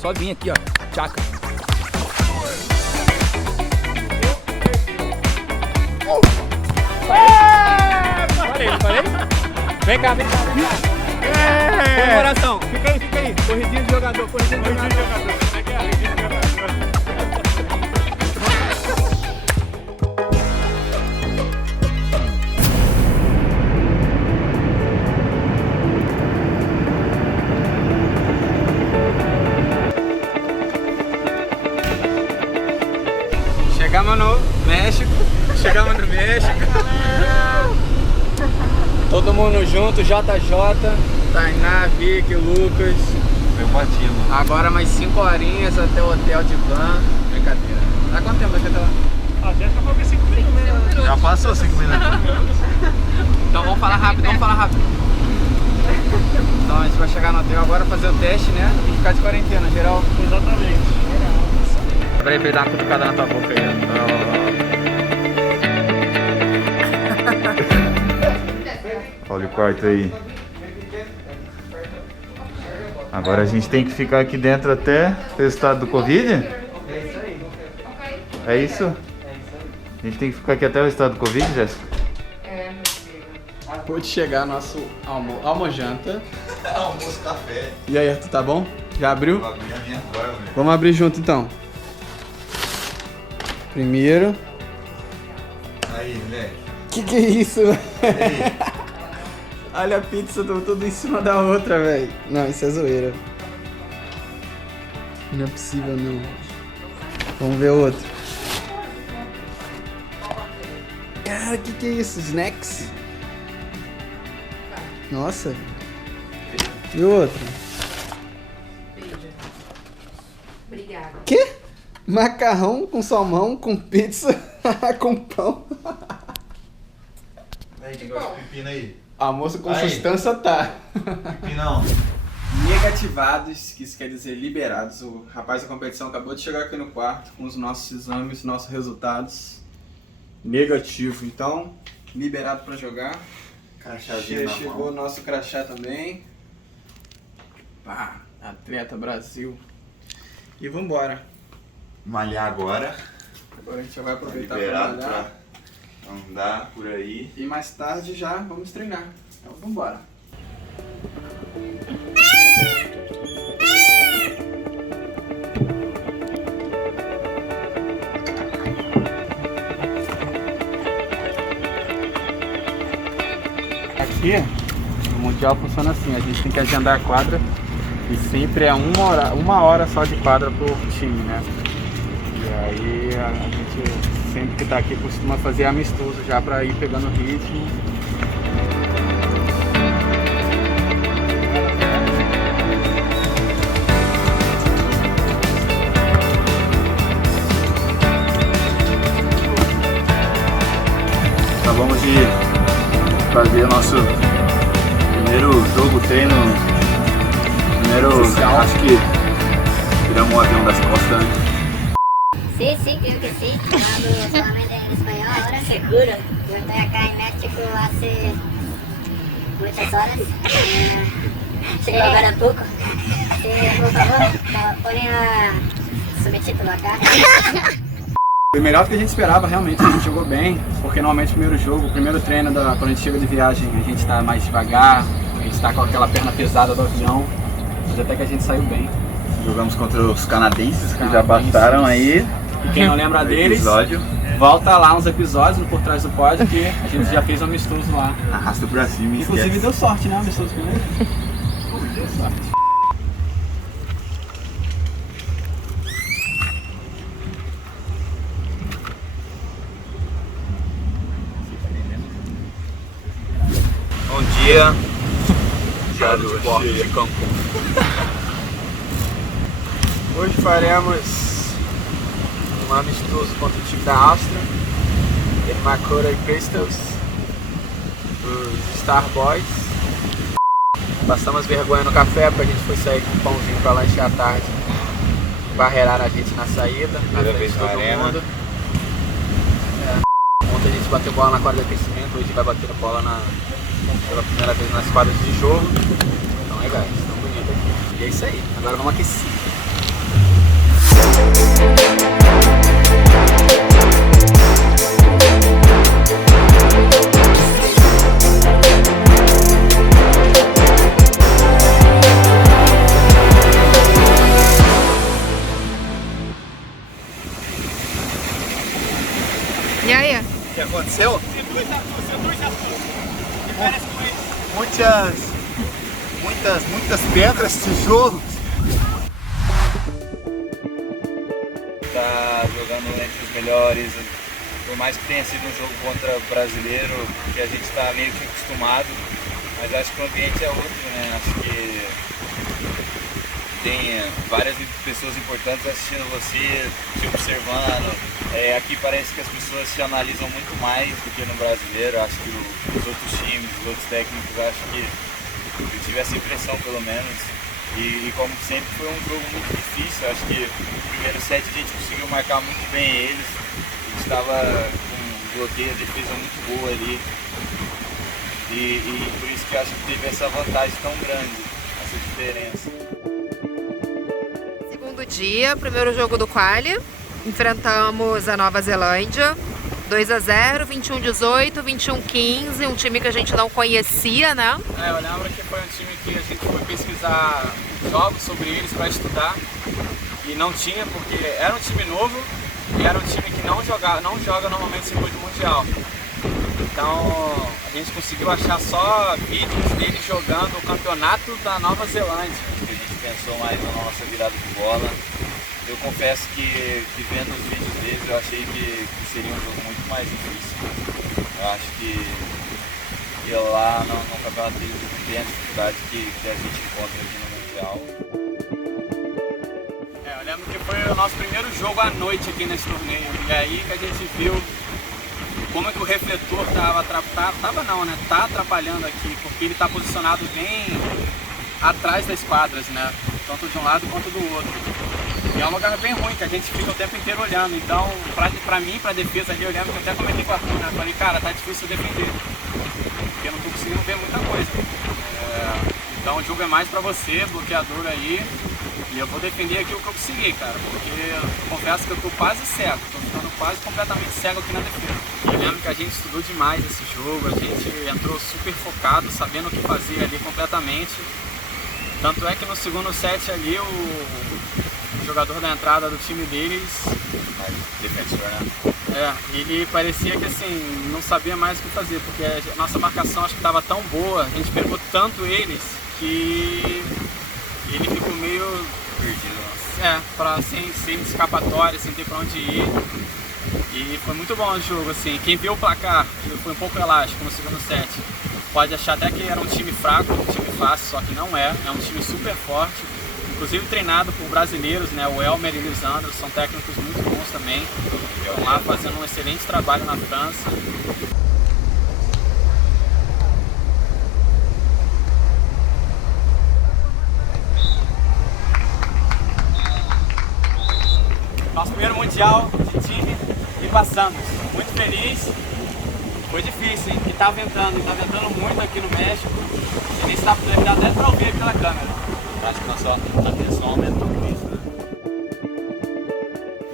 Só vir aqui, ó. Tchaca. Falei? Vem cá. Comemoração. Fica aí. Corridinha de jogador. Chegamos no México. Todo mundo junto, JJ, Tainá, Vicky, Lucas. Meu batismo. Agora mais 5 horinhas até o hotel de van. Brincadeira. Dá quanto tempo daqui até lá? Deve ficar por 5 minutos. Já passou 5 minutos. Então vamos falar rápido. Então a gente vai chegar no hotel agora, fazer o teste, né? E ficar de quarentena, geral. Exatamente. Peraí, pra ele dar uma cutucada na tua boca aí. Olha o quarto aí. Agora a gente tem que ficar aqui dentro até resultado do Covid? É isso aí. É isso? A gente tem que ficar aqui até o resultado do Covid, Jéssica? Acabou de chegar nosso almojanta. Almoço, café. E aí, Arthur, tá bom? Já abriu? Vou abrir a minha agora, velho. Vamos abrir junto então. Primeiro. Aí, moleque. Que é isso? Aí. Olha a pizza tudo em cima da outra, velho. Não, isso é zoeira. Não é possível, não. Vamos ver o outro. Cara, que é isso? Snacks? Nossa. E o outro? Obrigada. Que? Macarrão com salmão, com pizza, com pão. Aí, quem gosta de pepino aí? Almoço com Aí. sustância tá. Pepinão. Negativados, que isso quer dizer liberados. O rapaz da competição acabou de chegar aqui no quarto com os nossos exames, nossos resultados. Negativo, então, liberado pra jogar. Crachazinho na Chegou mão. o nosso crachá também. Pá, atleta Brasil. E vambora. Malhar agora. Agora a gente já vai Tá aproveitar pra liberado malhar. pra andar por aí. E mais tarde já vamos treinar. Então vambora. Aqui, o Mundial funciona assim, a gente tem que agendar a quadra e sempre é uma hora só de quadra por time, né? E aí a gente sempre que tá aqui costuma fazer amistoso já pra ir pegando o ritmo. Acabamos de fazer o nosso primeiro jogo, treino. Oficial. Acho que tiramos o avião das costas, né? Sí, sí, creo que sí. Hablo solamente en español ahora. Seguro. Yo estoy acá en México hace muchas horas. Cheguei agora há pouco. Por favor, põe a subtítulo acá. Foi melhor do que a gente esperava, realmente, a gente jogou bem, porque normalmente o primeiro jogo, o primeiro treino, quando a gente chega de viagem, a gente tá mais devagar, a gente tá com aquela perna pesada do avião, mas até que a gente saiu bem. Jogamos contra os canadenses que já Canadenses. passaram aí. E quem não lembra no deles, episódio. volta lá uns episódios no Por Trás do Pódio, que a gente já fez um amistoso lá. Arrasta pra cima e Inclusive esquece. deu sorte, né, o amistoso primeiro? Deu sorte. Bom dia. Já do esporte de Cancún. Hoje faremos um amistoso contra o time da Áustria, Makura e Crystals, os Star Boys. Passamos vergonha no café porque a gente foi sair com um pãozinho para lanchar à tarde. Barreiraram a gente na saída, na Primeira frente vez de na todo arena. mundo. Ontem a gente bateu bola na quadra de aquecimento, hoje vai bater bola pela primeira vez nas quadras de jogo. Então é, guys, tão bonito aqui. E é isso aí, agora vamos aquecer. E aí? O que aconteceu? Muitas pedras, tijolos. Tá jogando entre os melhores, por mais que tenha sido um jogo contra o brasileiro, que a gente está meio que acostumado, mas acho que o ambiente é outro, né? Acho que tem várias pessoas importantes assistindo você, te observando. Aqui parece que as pessoas te analisam muito mais do que no brasileiro. Acho que os outros times, os outros técnicos, acho que eu tive essa impressão pelo menos. E como sempre foi um jogo muito difícil. Acho que no primeiro set a gente conseguiu marcar muito bem eles. A gente estava com um bloqueio, a defesa muito boa ali. E por isso que eu acho que teve essa vantagem tão grande, essa diferença. Segundo dia, primeiro jogo do quali. Enfrentamos a Nova Zelândia, 2-0, 21-18, 21-15, um time que a gente não conhecia, né? Eu lembro que foi um time que a gente foi pesquisar jogos sobre eles para estudar e não tinha, porque era um time novo e era um time que não joga normalmente circuito mundial. Então a gente conseguiu achar só vídeos deles jogando o campeonato da Nova Zelândia. A gente pensou mais na nossa virada de bola. Eu confesso que vendo os vídeos deles eu achei que seria um jogo muito mais difícil. Eu acho que lá no campeonato deles não tem a dificuldade que a gente encontra aqui no Mundial. Eu lembro que foi o nosso primeiro jogo à noite aqui nesse torneio. E aí que a gente viu como é que o refletor tá atrapalhando aqui, porque ele está posicionado bem atrás das quadras, né? Tanto de um lado quanto do outro. E é um lugar bem ruim, que a gente fica o tempo inteiro olhando. Então, pra mim, pra defesa ali, eu lembro que eu até comentei com o Arthur, né? Falei, cara, tá difícil defender, porque eu não tô conseguindo ver muita coisa. Então o jogo é mais pra você, bloqueador aí, e eu vou defender aqui o que eu conseguir, cara, porque eu confesso que eu tô quase cego, tô ficando quase completamente cego aqui na defesa. Eu lembro que a gente estudou demais esse jogo, a gente entrou super focado, sabendo o que fazer ali completamente. Tanto é que no segundo set ali, o jogador da entrada do time deles, Defensor, né? ele parecia que assim, não sabia mais o que fazer, porque a nossa marcação acho que estava tão boa, a gente pegou tanto eles, que ele ficou meio Perdido. sem escapatória, sem ter pra onde ir. E foi muito bom o jogo, assim. Quem viu o placar, que foi um pouco elástico no segundo set, pode achar até que era um time fraco, um time fácil, só que não é. É um time super forte, inclusive treinado por brasileiros, né? O Elmer e o Lisandro são técnicos muito bons também. Estão lá fazendo um excelente trabalho na França. Nosso primeiro mundial de time e passamos. Muito feliz. Foi difícil, hein? E tá ventando muito aqui no México. E nem dá até pra ouvir pela câmera. Acho que nossa atenção aumentou com isso, né?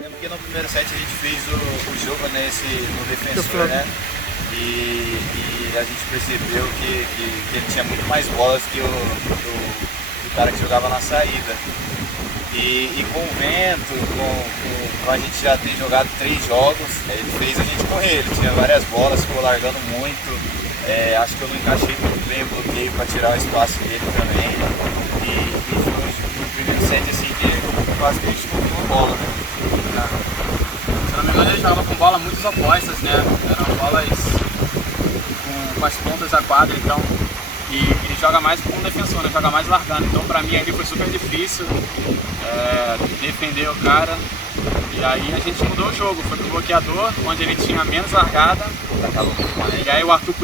Lembro que no primeiro set a gente fez o jogo no defensor, né? E a gente percebeu que ele tinha muito mais bolas que o cara que jogava na saída. E com o vento, com a gente já ter jogado 3 jogos, ele fez a gente correr, ele tinha várias bolas, ficou largando muito. Acho que eu não encaixei muito bem o bloqueio para tirar o espaço dele também. E foi o primeiro set assim que quase que a gente não viu bola, né? Se não me engano, ele jogava com bola muito opostas, né? Eram bolas com as pontas da quadra, então. E ele joga mais como um defensor, né? Joga mais largando. Então pra mim ali foi super difícil defender o cara. E aí a gente mudou o jogo, foi pro bloqueador, onde ele tinha menos largada. E aí o Arthur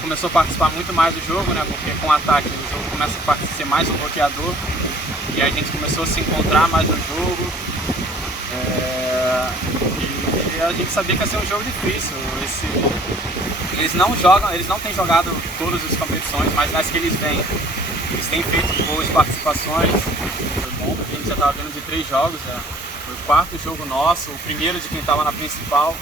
começou a participar muito mais do jogo, né? Porque com o ataque o jogo começa a ser mais um bloqueador. E aí a gente começou a se encontrar mais no jogo. E a gente sabia que ia ser um jogo difícil. Eles não têm jogado todas as competições, mas nas que eles vêm, eles têm feito boas participações. Foi bom, porque a gente já estava vendo de 3 jogos, Foi o quarto jogo nosso, o primeiro de quem estava na principal.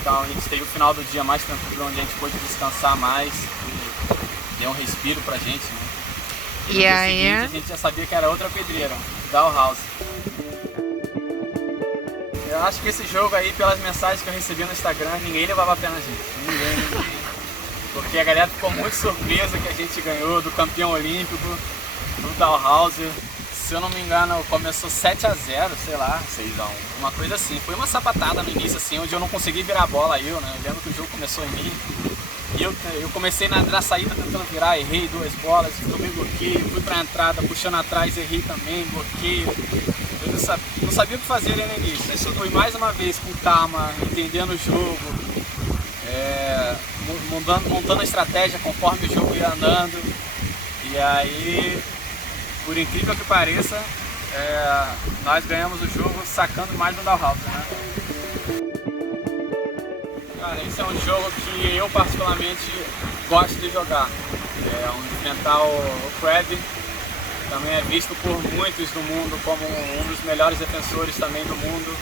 Então a gente teve o final do dia mais tranquilo, onde a gente pôde descansar mais e deu um respiro pra gente, né? E no dia seguinte, a gente já sabia que era outra pedreira, Dollhouse. Eu acho que esse jogo aí, pelas mensagens que eu recebi no Instagram, ninguém levava a pena a gente. Ninguém. Porque a galera ficou muito surpresa que a gente ganhou do campeão olímpico, do Dollhouse. Se eu não me engano, começou 7 a 0, sei lá, 6 a 1, uma coisa assim. Foi uma sapatada no início, assim, onde eu não consegui virar a bola, né? Eu lembro que o jogo começou em mim. E eu comecei na saída tentando virar, errei 2 bolas, tomei bloqueio, fui pra entrada, puxando atrás, errei também, bloqueio. Eu não sabia o que fazer ali no início. Eu fui mais uma vez com calma, entendendo o jogo, montando a estratégia conforme o jogo ia andando. E aí, por incrível que pareça, nós ganhamos o jogo sacando mais do Dollhouse, né? Cara, esse é um jogo que eu particularmente gosto de jogar. Enfrentar o Crab, também é visto por muitos do mundo como um dos melhores defensores também do mundo.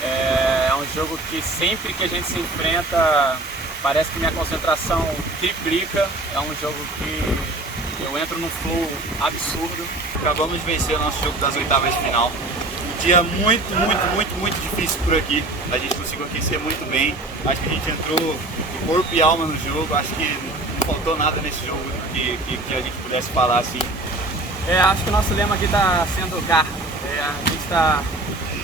É um jogo que sempre que a gente se enfrenta, parece que minha concentração triplica. É um jogo que eu entro num flow absurdo. Acabamos de vencer o nosso jogo das oitavas de final. Um dia muito difícil por aqui. A gente conseguiu aquecer muito bem. Acho que a gente entrou de corpo e alma no jogo. Acho que não faltou nada nesse jogo que a gente pudesse falar assim. Acho que o nosso lema aqui está sendo garra. A gente está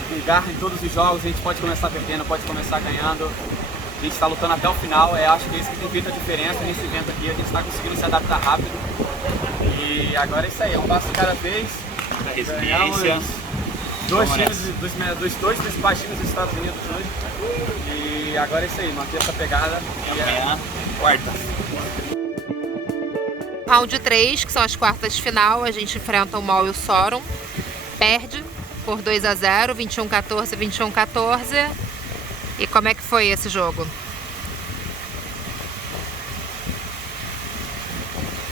com garra em todos os jogos. A gente pode começar perdendo, pode começar ganhando. A gente está lutando até o final. Acho que é isso que tem feito a diferença nesse evento aqui. A gente está conseguindo se adaptar rápido. E agora é isso aí, um passo de cada vez. Resiliência. Dois dois principais times dos Estados Unidos hoje. E agora é isso aí, manter essa pegada. Amanhã, quarta. Round 3, que são as quartas de final, a gente enfrenta o Mol e o Sorum. Perde por 2 a 0, 21-14, 21-14. E como é que foi esse jogo?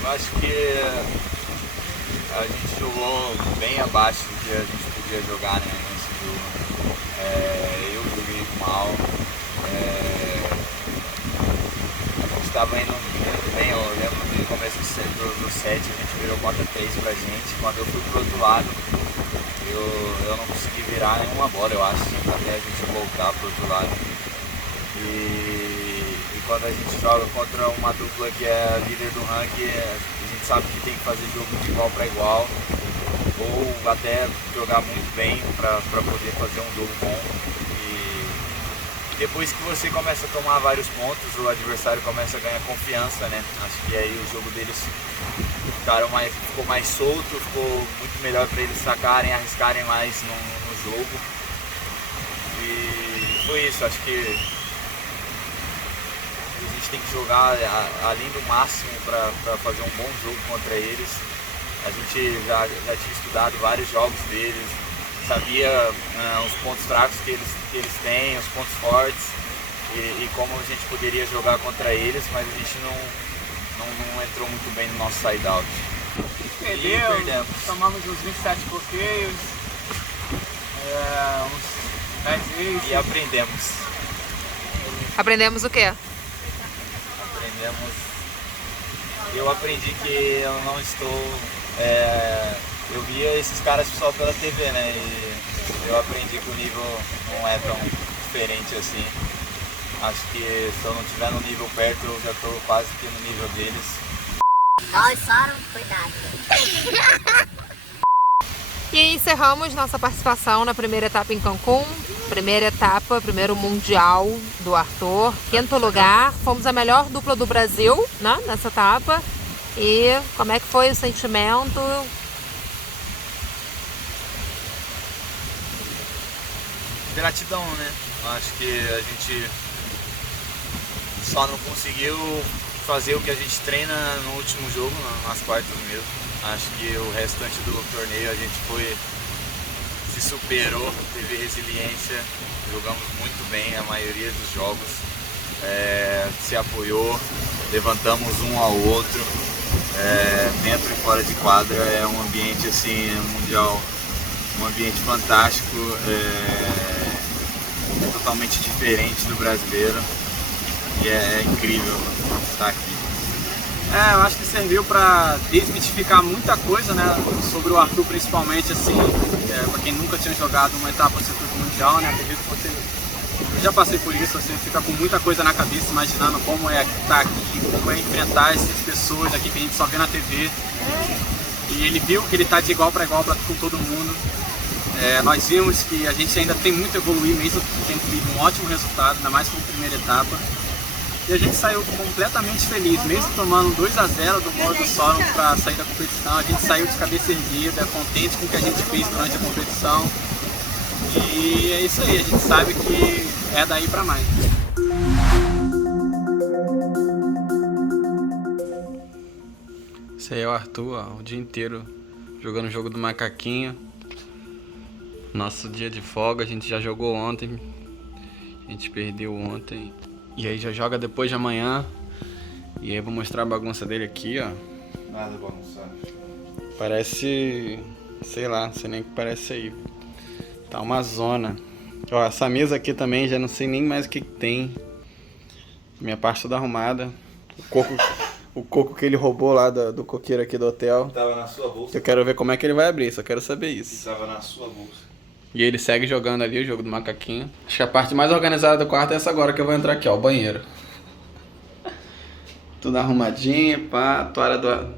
Eu acho que a gente jogou bem abaixo do que a gente podia jogar, né, nesse jogo. Eu joguei mal. A gente estava indo bem, eu lembro que no começo do set a gente virou 4-3 pra gente. Quando eu fui pro outro lado, eu não consegui virar nenhuma bola, eu acho, até a gente voltar pro outro lado. E quando a gente joga contra uma dupla que é líder do ranking, a gente sabe que tem que fazer jogo de igual para igual, ou até jogar muito bem para poder fazer um jogo bom. E depois que você começa a tomar vários pontos, o adversário começa a ganhar confiança, né? Acho que aí o jogo deles ficou mais solto, ficou muito melhor para eles sacarem, arriscarem mais no jogo. E foi isso, acho que a gente tem que jogar além do máximo para fazer um bom jogo contra eles. A gente já tinha estudado vários jogos deles, sabia os pontos fracos que eles têm, os pontos fortes e como a gente poderia jogar contra eles, mas a gente não entrou muito bem no nosso side-out. Perdemos, tomamos uns 27 bloqueios, uns 10 vezes. E aprendemos. Aprendemos o quê? Eu aprendi que eu não estou... eu via esses caras só pela TV, né? E eu aprendi que o nível não é tão diferente assim. Acho que se eu não estiver no nível perto, eu já estou quase que no nível deles. Nós Sorum, cuidado. E aí encerramos nossa participação na primeira etapa em Cancún. Primeira etapa, primeiro mundial do Arthur, 5º lugar. Fomos a melhor dupla do Brasil, né, nessa etapa. E como é que foi o sentimento? Gratidão, né? Acho que a gente só não conseguiu fazer o que a gente treina no último jogo, nas quartas mesmo. Acho que o restante do torneio a gente se superou, teve resiliência, jogamos muito bem a maioria dos jogos, se apoiou, levantamos um ao outro, dentro e fora de quadra. É um ambiente assim mundial um ambiente fantástico, totalmente diferente do brasileiro e é incrível estar aqui. Eu acho que serviu para desmitificar muita coisa, né, sobre o Arthur principalmente, assim, para quem nunca tinha jogado uma etapa circuito mundial, né, acredito que você, eu já passei por isso, você fica com muita coisa na cabeça, imaginando como é estar aqui, como é enfrentar essas pessoas aqui que a gente só vê na TV, e ele viu que ele está de igual para igual com todo mundo. Nós vimos que a gente ainda tem muito a evoluir, mesmo tendo tido um ótimo resultado, ainda mais como primeira etapa. E a gente saiu completamente feliz, mesmo tomando 2-0 do modo solo para sair da competição. A gente saiu de cabeça erguida, contente com o que a gente fez durante a competição. E é isso aí, a gente sabe que é daí para mais. Esse aí é o Arthur, ó, o dia inteiro jogando o jogo do macaquinho. Nosso dia de folga, a gente já jogou ontem, a gente perdeu ontem. E aí já joga depois de amanhã. E aí eu vou mostrar a bagunça dele aqui, ó. Nada bagunçado. Parece, sei lá, não sei nem o que parece aí. Tá uma zona. Ó, essa mesa aqui também, já não sei nem mais o que tem. Minha parte toda arrumada. O coco que ele roubou lá do coqueiro aqui do hotel. Tava na sua bolsa. Eu quero ver como é que ele vai abrir, só quero saber isso. Tava na sua bolsa. E ele segue jogando ali o jogo do macaquinho. Acho que a parte mais organizada do quarto é essa agora que eu vou entrar aqui, ó, o banheiro. Tudo arrumadinho, pá, toalha do...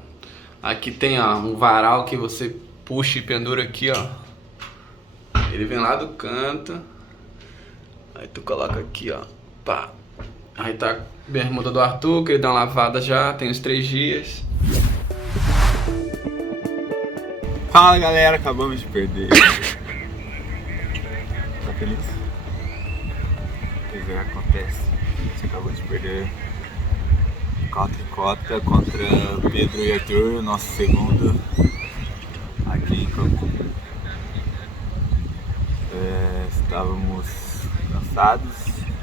Aqui tem, ó, um varal que você puxa e pendura aqui, ó. Ele vem lá do canto. Aí tu coloca aqui, ó, pá. Aí tá a bermuda do Arthur, que ele dá uma lavada já, tem uns 3 dias. Fala galera, acabamos de perder. Tá feliz? Pois é, acontece. A gente acabou de perder 4-4 contra Pedro e Arthur, nosso segundo aqui em Cancún. Estávamos cansados,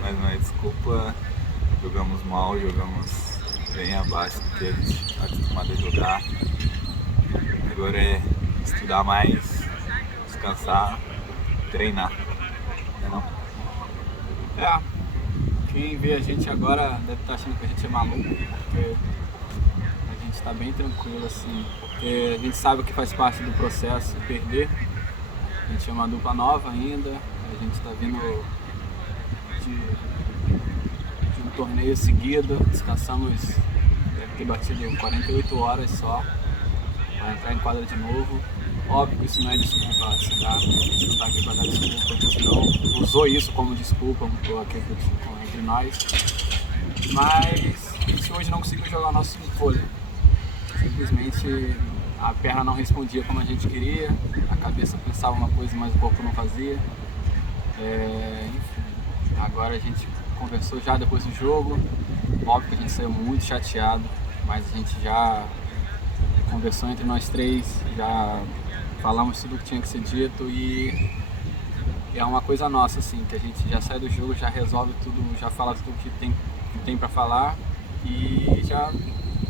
mas não é desculpa. Jogamos mal, jogamos bem abaixo do que a gente está acostumado a jogar. Agora é estudar mais, descansar, treinar. Não? Quem vê a gente agora deve estar achando que a gente é maluco, porque a gente está bem tranquilo assim, porque a gente sabe o que faz parte do processo, perder. A gente é uma dupla nova ainda, a gente está vindo de um torneio seguido, descansamos, deve ter batido 48 horas só para entrar em quadra de novo. Óbvio que isso não é desculpa, a gente não está aqui para dar desculpa, a gente não usou isso como desculpa aqui entre nós, mas a gente hoje não conseguiu jogar o nosso vôlei. Simplesmente a perna não respondia como a gente queria, a cabeça pensava uma coisa, mas o corpo não fazia. Enfim, agora a gente conversou já depois do jogo, óbvio que a gente saiu muito chateado, mas a gente já conversou entre nós três, já falamos tudo o que tinha que ser dito e é uma coisa nossa, assim, que a gente já sai do jogo, já resolve tudo, já fala tudo que tem pra falar e já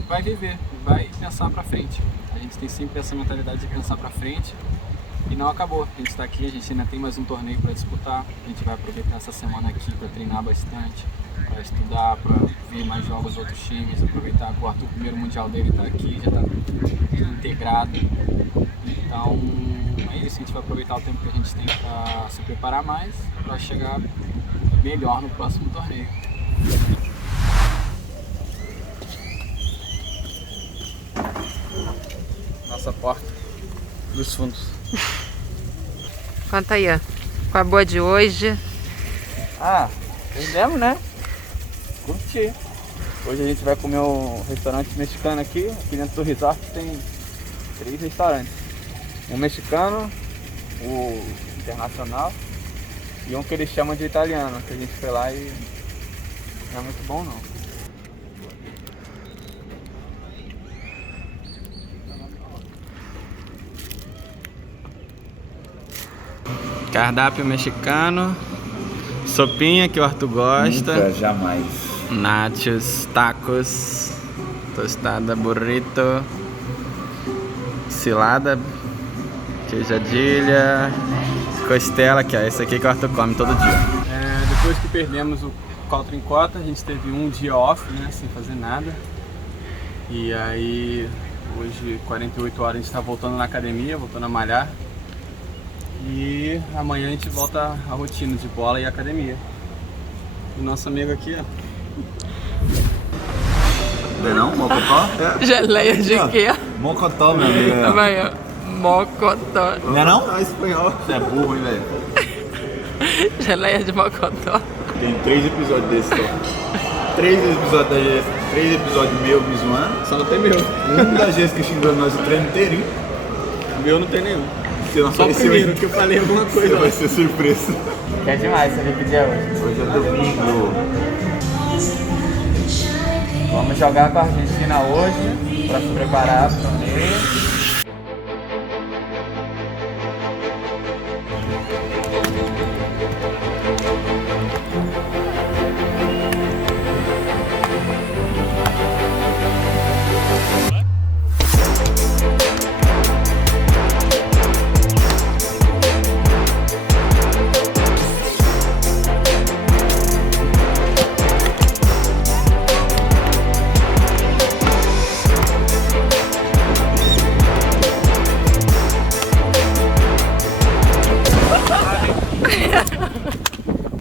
vai viver, vai pensar pra frente. A gente tem sempre essa mentalidade de pensar pra frente e não acabou. A gente está aqui, a gente ainda tem mais um torneio para disputar. A gente vai aproveitar essa semana aqui para treinar bastante, para estudar, para ver mais jogos dos outros times, aproveitar que o Arthur, o primeiro mundial dele está aqui, já está integrado. Então é isso, a gente vai aproveitar o tempo que a gente tem para se preparar mais, para chegar melhor no próximo torneio. Nossa porta dos fundos. Conta aí, ó. Com a boa de hoje. Entendemos, né? Curti. Hoje a gente vai comer um restaurante mexicano aqui. Aqui dentro do resort tem 3 restaurantes. Um mexicano, o internacional e um que eles chamam de italiano, que a gente foi lá e não é muito bom não. Cardápio mexicano, sopinha que o Arthur gosta. Nunca, jamais. Nachos, tacos, tostada, burrito, cilada, que queijadilha, costela, que é esse aqui que o Arthur come todo dia. Depois que perdemos o Country Cota, a gente teve um dia off, né, sem fazer nada. E aí, hoje, 48 horas, a gente está voltando na academia, voltando a malhar. E amanhã a gente volta à rotina de bola e academia. E nosso amigo aqui, ó. Não é não? Mocotó? Geleia de quê? Mocotó, meu amigo. Também, ó. Mocotó. Não é não? Ah, espanhol. Você é burro, hein, velho? Geleia de mocotó. Tem 3 episódios desses só. 3 episódios da Jéssica, 3 episódios meu me zoando. Só não tem meu. Um da Jéssica xingando nós o treino inteirinho. O meu não tem nenhum. Você não Só o apareceu primeiro ainda. que eu falei alguma Você coisa. vai ser surpresa. É demais saber que dia é hoje. Hoje é domingo. Vamos jogar com a Argentina hoje, para se preparar para o torneio.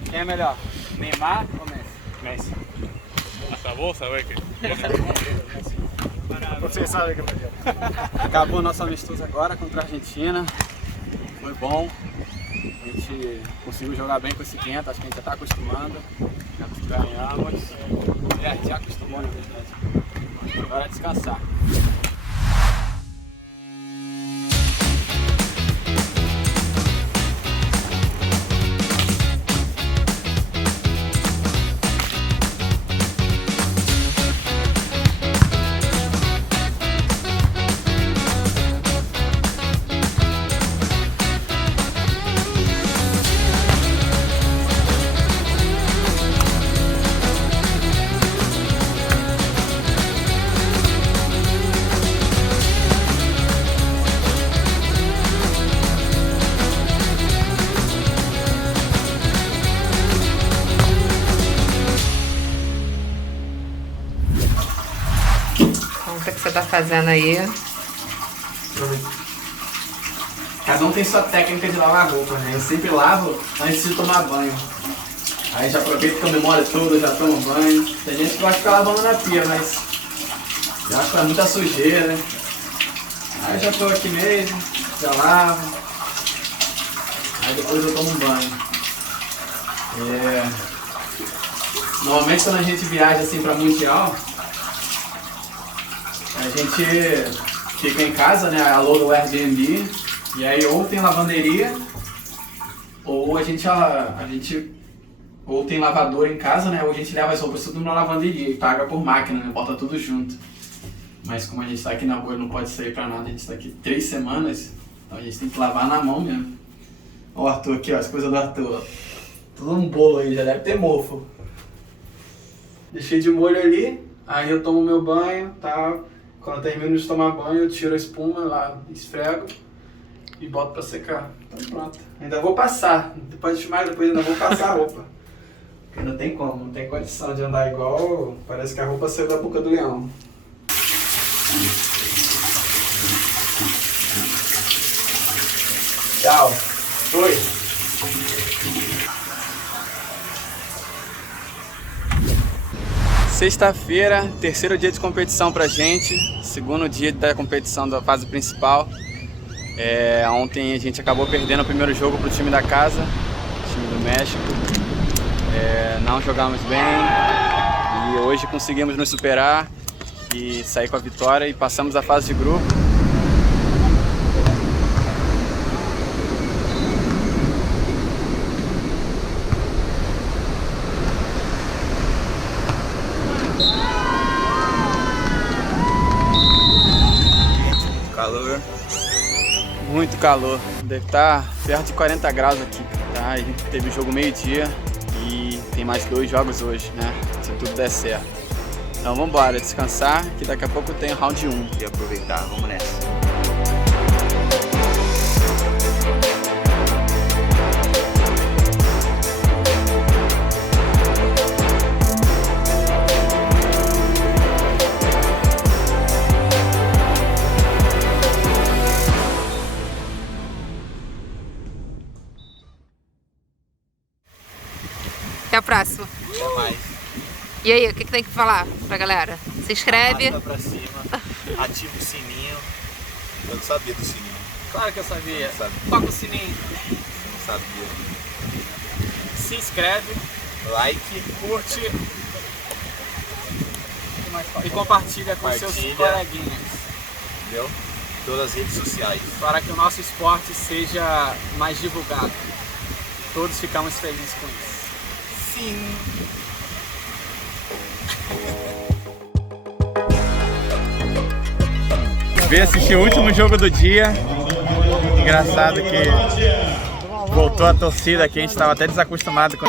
Quem é melhor? Neymar ou Messi? Messi. Hasta vos sabés que. Você sabe que eu melhor. Acabou nosso amistoso agora contra a Argentina. Foi bom. A gente conseguiu jogar bem com esse vento, acho que a gente já está acostumando. Já ganhamos. Já acostumou, na verdade. Agora é descansar. Conta o que você tá fazendo aí. Cada um tem sua técnica de lavar roupa, né? Eu sempre lavo antes de tomar banho. Aí já aproveito que eu demoro tudo, já tomo banho. Tem gente que gosta de ficar lavando na pia, mas eu acho que é muita sujeira, né? Aí já tô aqui mesmo, já lavo. Aí depois eu tomo um banho. Normalmente quando a gente viaja assim pra Mundial, a gente fica em casa, né? Aluga o Airbnb. E aí ou tem lavanderia, ou a gente ou tem lavadora em casa, né? Ou a gente leva as roupas tudo na lavanderia e paga por máquina, né? Bota tudo junto. Mas como a gente tá aqui na rua e não pode sair pra nada, a gente tá aqui 3 semanas, então a gente tem que lavar na mão mesmo. Ó o Arthur aqui, ó, as coisas do Arthur, ó. Tudo um bolo aí, já deve ter mofo. Deixei de molho ali, aí eu tomo meu banho, tá? Quando eu termino de tomar banho, eu tiro a espuma lá, esfrego e boto pra secar. Então pronto. Ainda vou passar, depois de filmar, depois ainda vou passar a roupa. Porque não tem como, não tem condição de andar igual, parece que a roupa saiu da boca do leão. Tchau. Foi. Sexta-feira, terceiro dia de competição pra gente, segundo dia da competição da fase principal. Ontem a gente acabou perdendo o primeiro jogo pro time da casa, time do México. Não jogamos bem e hoje conseguimos nos superar e sair com a vitória e passamos a fase de grupo. Calor. Muito calor, deve estar perto de 40 graus aqui, tá? A gente teve o jogo meio-dia e tem mais 2 jogos hoje, né? Se tudo der certo. Então vamos embora, descansar, que daqui a pouco tem o round 1. E aproveitar, vamos nessa. Até a próxima. Até mais. E aí, o que tem que falar pra galera? Se inscreve. Arrasta pra cima, ativa o sininho. Eu não sabia do sininho. Claro que eu sabia. Não sabia. Toca o sininho. Eu não sabia. Se inscreve, Like, curte e compartilha com seus coleguinhas. entendeu? Todas as redes sociais. Para que o nosso esporte seja mais divulgado. Todos ficamos felizes com isso. Sim. Veio assistir o último jogo do dia. Engraçado que voltou a torcida aqui, a gente estava até desacostumado com...